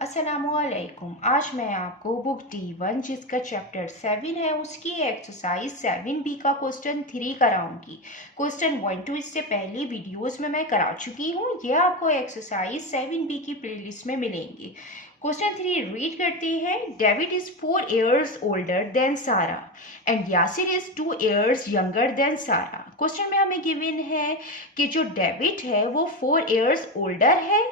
अस्सलामुअलैकुम। आज मैं आपको बुक D1 जिसका चैप्टर 7 है उसकी एक्सरसाइज 7B का क्वेश्चन 3 कराऊंगी। क्वेश्चन 1 2 इससे पहले वीडियोस में मैं करा चुकी हूँ। ये आपको एक्सरसाइज 7B की प्लेलिस्ट में मिलेंगे। क्वेश्चन 3 रीड करते हैं। David is 4 years older than Sarah and Yasir is 2 years younger than Sarah. Question में हमें गिवन है कि जो डेविड है वो 4 years ओल्डर है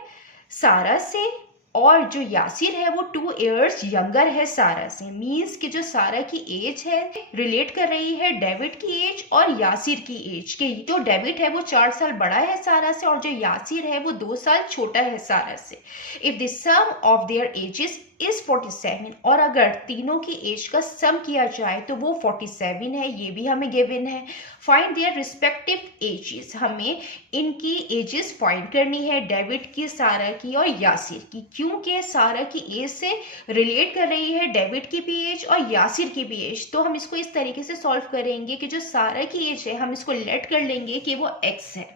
सारा से और जो यासिर है वो 2 years यंगर है सारा से। मीन्स कि जो सारा की एज है रिलेट कर रही है डेविड की एज और यासिर की एज के। जो डेविड है वो 4 साल बड़ा है सारा से और जो यासिर है वो 2 साल छोटा है सारा से। If the sum of their ages is 47 और अगर तीनों की एज का सम किया जाए तो वो 47 है। ये भी हमें गिवन है। फाइंड देयर रिस्पेक्टिव एजेस, हमें इनकी एजेस फाइंड करनी है, डेविड की, सारा की और यासिर की, क्योंकि सारा की एज से रिलेट कर रही है डेविड की भी एज और यासिर की भी एज। तो हम इसको इस तरीके से सॉल्व करेंगे कि जो सारा की एज है हम इसको लेट कर लेंगे कि वो x है।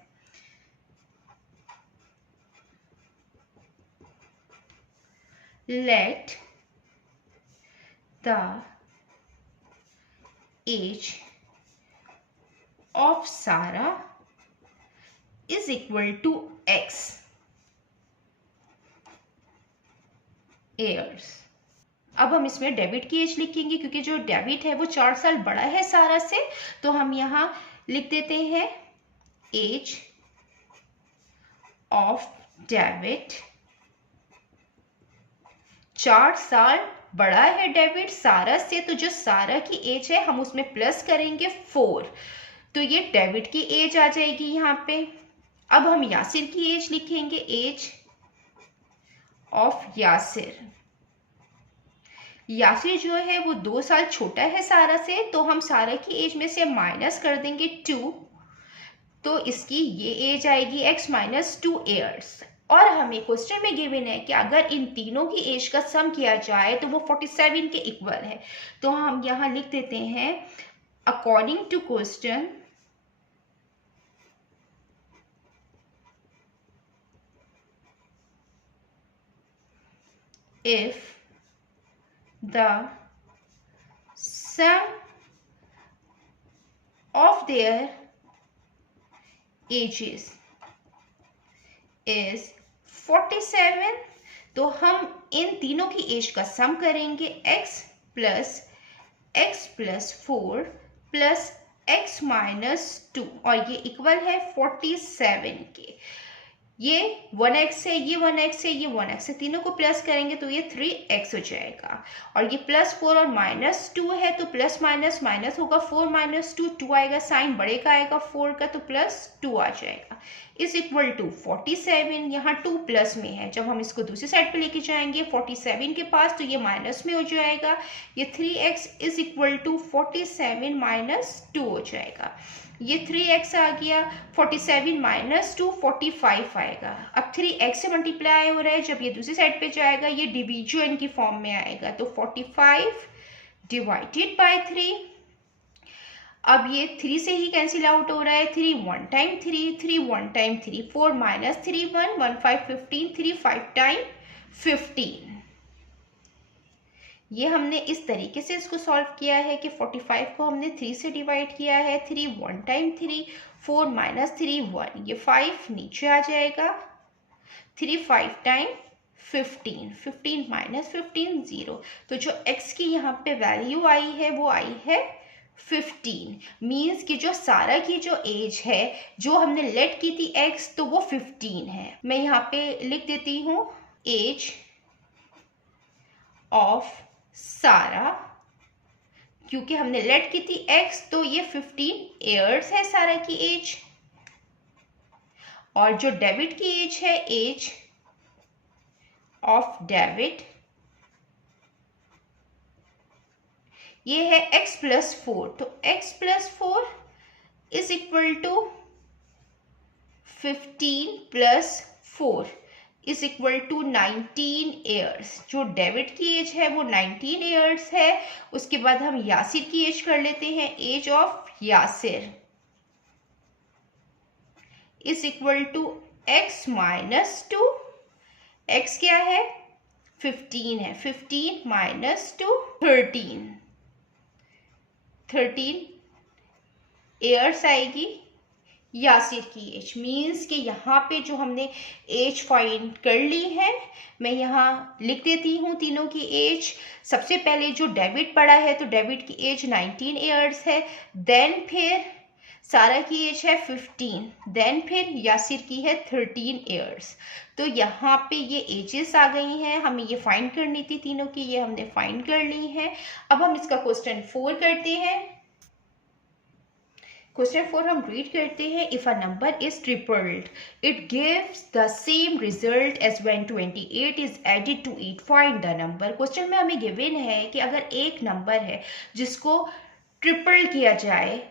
Let the age of Sarah is equal to x years। अब हम इसमें डेविड की एज लिखेंगे क्योंकि जो डेविड है वो 4 साल बड़ा है सारा से। तो हम यहां लिख देते हैं एज ऑफ डेविड। 4 साल बड़ा है डेविड सारा से, तो जो सारा की एज है हम उसमें प्लस करेंगे 4, तो ये डेविड की एज आ जाएगी यहाँ पे। अब हम यासिर की एज लिखेंगे, एज ऑफ यासिर। यासिर जो है वो 2 साल छोटा है सारा से, तो हम सारा की एज में से माइनस कर देंगे 2, तो इसकी ये एज आएगी x माइनस 2 years। और हमें क्वेश्चन में गिवन है कि अगर इन तीनों की एज का सम किया जाए तो वो 47 के इक्वल है। तो हम यहां लिख देते हैं according to question if the sum of their ages is 47, तो हम इन तीनों की एज का सम करेंगे x plus 4 plus x minus 2 और ये इक्वल है 47 के। ये 1x है, ये 1x है, ये 1x है, तीनों को प्लस करेंगे तो ये 3x हो जाएगा। और ये प्लस 4 और माइनस 2 है तो प्लस माइनस माइनस होगा, 4 माइनस 2 2 आएगा, साइन बड़े का आएगा 4 का, तो प्लस 2 आ जाएगा इज इक्वल टू 47। यहाँ 2 प्लस में है, जब हम इसको दूसरी साइड पे लेके जाएंगे 47 के पास तो ये माइनस में हो जाएगा। ये 3x is equal to 47 minus 2 हो जाएगा। ये 3x आ गया, 47 माइनस 2 45 आएगा। अब 3x से मल्टीप्लाई हो रहा है, जब ये दूसरी साइड पे जाएगा ये डिवीजन की फॉर्म में आएगा, तो 45 डिवाइडेड बाय 3। अब ये 3 से ही कैंसिल आउट हो रहा है, 3 1 टाइम 3, 3 1 टाइम 3, 4 माइनस 3 1 1 5 15, 3 5 टाइम 15। ये हमने इस तरीके से इसको सॉल्व किया है कि 45 को हमने 3 से डिवाइड किया है, 3 1 टाइम 3, 4 माइनस 3 1, ये 5 नीचे आ जाएगा, 3 5 टाइम 15, 15 माइनस 15 0। तो जो x की यहाँ पे वैल्यू आई है वो आई है 15। मीन्स कि जो सारा की जो एज है जो हमने लेट की थी x, तो वो 15 है। मैं यहाँ पे लिख देती हूँ एज ऑफ सारा, क्योंकि हमने लेट की थी x, तो ये 15 years है सारा की एज। और जो डेविड की एज है, एज ऑफ डेविड, ये है x प्लस 4, तो x plus 4 is equal to 15 plus 4 is equal to 19 years। जो डेविड की एज है वो 19 years है। उसके बाद हम यासिर की एज कर लेते हैं, age of Yasir is equal to x minus 2। x क्या है 15 है, 15 माइनस 2 13, 13 ईयर्स आएगी यासिर की एज। मीन्स कि यहाँ पे जो हमने एज फाइंड कर ली है, मैं यहाँ लिख देती हूँ तीनों की एज। सबसे पहले जो डेविड पड़ा है तो डेविड की एज 19 ईयर्स है, देन फिर सारा की एज है 15, देन फिर यासिर की है 13 ईयर्स। तो यहाँ पे ये एजेस आ गई हैं, हमें ये फाइंड करनी थी तीनों की, ये हमने फाइंड कर ली है। अब हम इसका क्वेश्चन 4 करते हैं। क्वेश्चन 4 हम रीड करते हैं। If a number is tripled it gives the same result as when 28 is added to it, find the number. Question में हमें गिवन है कि अगर एक नंबर है जिसको ट्रिपल किया जाए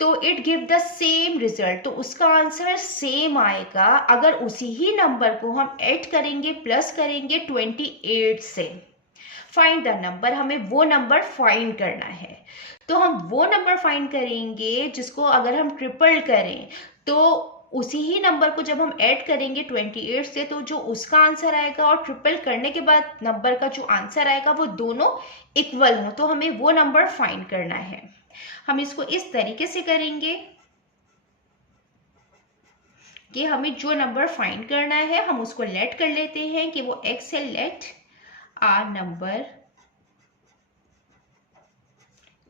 तो it give the same result, तो उसका आंसर सेम आएगा अगर उसी ही नंबर को हम ऐड करेंगे, प्लस करेंगे 28 से। फाइंड द नंबर, हमें वो नंबर फाइंड करना है। तो हम वो नंबर फाइंड करेंगे जिसको अगर हम ट्रिपल करें तो उसी ही नंबर को जब हम ऐड करेंगे 28 से, तो जो उसका आंसर आएगा और ट्रिपल करने के बाद नंबर का जो आंसर आएगा वो दोनों इक्वल हो। तो हमें वो नंबर फाइंड करना है। हम इसको इस तरीके से करेंगे कि हमें जो नंबर फाइंड करना है हम उसको लेट कर लेते हैं कि वो x है। लेट आ नंबर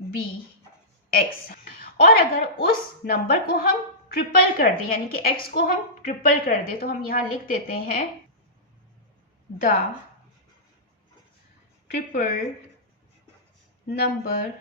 बी x, और अगर उस नंबर को हम ट्रिपल कर दें, यानी कि x को हम ट्रिपल कर दें, तो हम यहां लिख देते हैं the triple number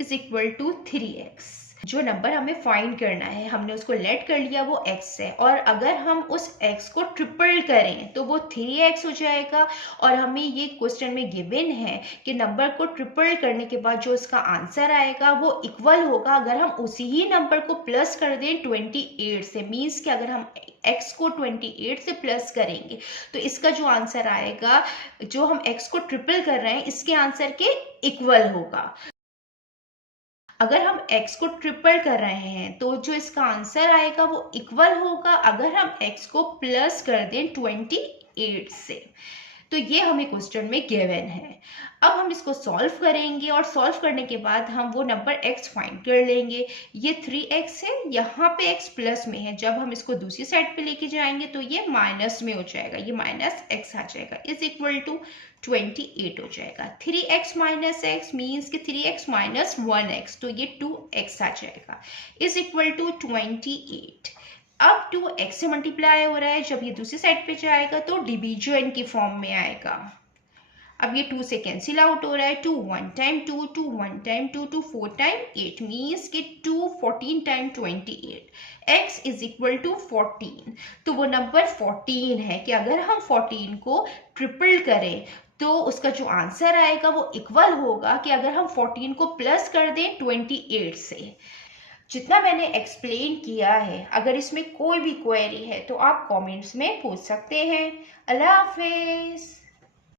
is equal to 3x। जो नंबर हमें फाइंड करना है हमने उसको लेट कर लिया, वो x है, और अगर हम उस x को ट्रिपल करें तो वो 3x हो जाएगा। और हमें ये क्वेश्चन में गिवन है कि नंबर को ट्रिपल करने के बाद जो उसका आंसर आएगा वो इक्वल होगा अगर हम उसी ही नंबर को प्लस कर दें 28 से। मीन्स कि अगर हम x को 28 से प्लस करेंगे तो इसका जो आंसर आएगा, जो हम x को ट्रिपल कर रहे हैं, इसके आंसर के इक्वल होगा। अगर हम x को ट्रिपल कर रहे हैं तो जो इसका आंसर आएगा वो इक्वल होगा अगर हम x को प्लस कर दें 28 से। तो ये हमें क्वेश्चन में गिवन है। अब हम इसको सॉल्व करेंगे और सॉल्व करने के बाद हम वो नंबर x फाइंड कर लेंगे। ये 3x है, यहाँ पे x प्लस में है, जब हम इसको दूसरी साइड पे लेके जाएंगे तो ये माइनस में हो जाएगा, ये माइनस x आ जाएगा, इज इक्वल टू 28 हो जाएगा। 3x माइनस x मीन्स कि 3x माइनस 1x, तो ये 2x आ जाएगा, इज इक्वल टू 28। अब 2x से मल्टीप्लाई हो रहा है, जब ये दूसरी साइड पे जाएगा तो डिवीजन की फॉर्म में आएगा। अब ये 2 से कैंसिल आउट हो रहा है, 2 1 टाइम 2, 2 1 टाइम 2, 2 4 टाइम 8 मीन्स कि 2 14 time 28, x is equal to 14। तो वो नंबर 14 है कि अगर हम 14 को ट्रिपल करें तो उसका जो आंसर आएगा वो इक्वल होगा कि अगर हम 14 को प्लस कर दें 28 से। जितना मैंने एक्सप्लेन किया है, अगर इसमें कोई भी क्वेरी है तो आप कमेंट्स में पूछ सकते हैं। अल्लाह हाफिज़।